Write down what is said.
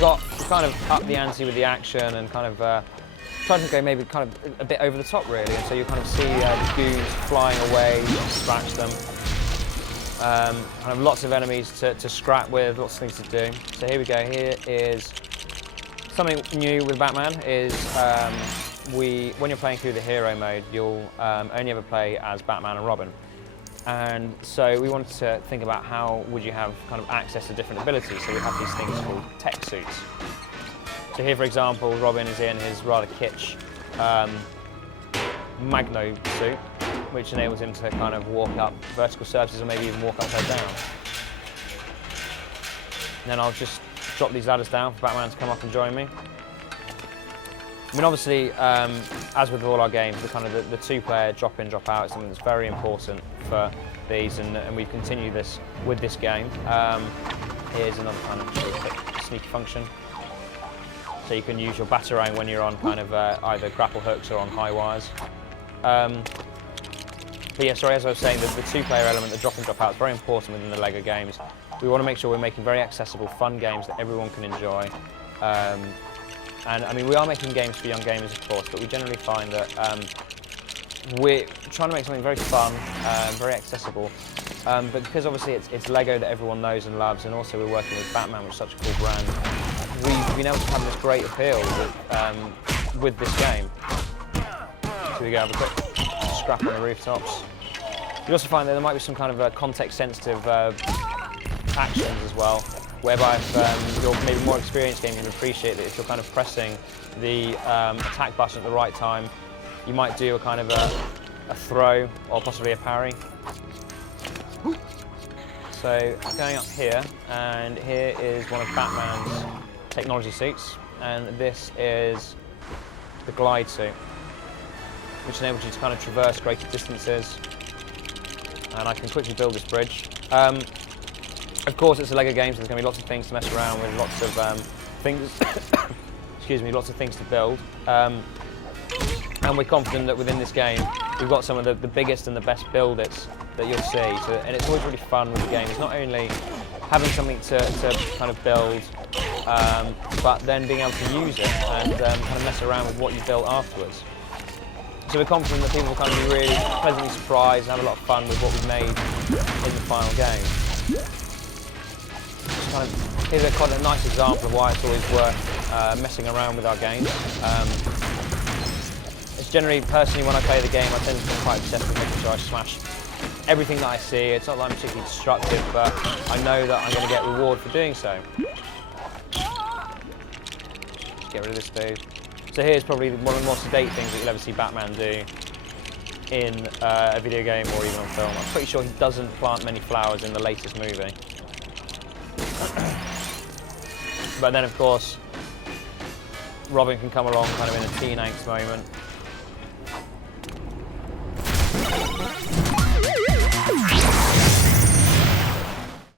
we've kind of up the ante with the action and kind of tried to go maybe kind of a bit over the top really. And so you kind of see the goons flying away, scratch them. Kind of lots of enemies to scrap with, lots of things to do. So here we go. Here is something new with Batman is when you're playing through the hero mode, you'll only ever play as Batman and Robin. And so we wanted to think about how would you have kind of access to different abilities. So we have these things called tech suits. So here, for example, Robin is in his rather kitsch Magno suit, which enables him to kind of walk up vertical surfaces or maybe even walk upside down. And then I'll just drop these ladders down for Batman to come up and join me. I mean, obviously, as with all our games, the two-player drop-in, drop-out is something that's very important for these, and we continue this with this game. Here's another kind of really quick sneaky function. So you can use your Batarang when you're on kind of either grapple hooks or on high wires. But yeah, sorry, as I was saying, the two-player element, the drop-in, drop-out, is very important within the LEGO games. We want to make sure we're making very accessible, fun games that everyone can enjoy. And I mean, we are making games for young gamers, of course, but we generally find that we're trying to make something very fun, very accessible. But because obviously it's LEGO that everyone knows and loves, and also we're working with Batman, which is such a cool brand, we've been able to have this great appeal with this game. So we go have a quick scrap on the rooftops. You also find that there might be some kind of context-sensitive actions as well, whereby if you're maybe more experienced gamer, you'll appreciate that if you're kind of pressing the attack button at the right time, you might do a kind of a throw or possibly a parry. So going up here, and here is one of Batman's technology suits, and this is the glide suit, which enables you to kind of traverse greater distances. And I can quickly build this bridge. Of course, it's a LEGO game, so there's going to be lots of things to mess around with, lots of things. Excuse me, lots of things to build. And we're confident that within this game, we've got some of the biggest and the best builders that you'll see. So, and it's always really fun with the game. It's not only having something to kind of build, but then being able to use it and kind of mess around with what you built afterwards. So we're confident that people will kind of be really pleasantly surprised and have a lot of fun with what we've made in the final game. Here's quite a nice example of why it's always worth messing around with our games. It's generally, personally, when I play the game, I tend to be quite obsessed with making sure I smash everything that I see. It's not that I'm particularly destructive, but I know that I'm going to get reward for doing so. Just get rid of this dude. So here's probably one of the more sedate things that you'll ever see Batman do in a video game or even on film. I'm pretty sure he doesn't plant many flowers in the latest movie. But then, of course, Robin can come along kind of in a teen angst moment.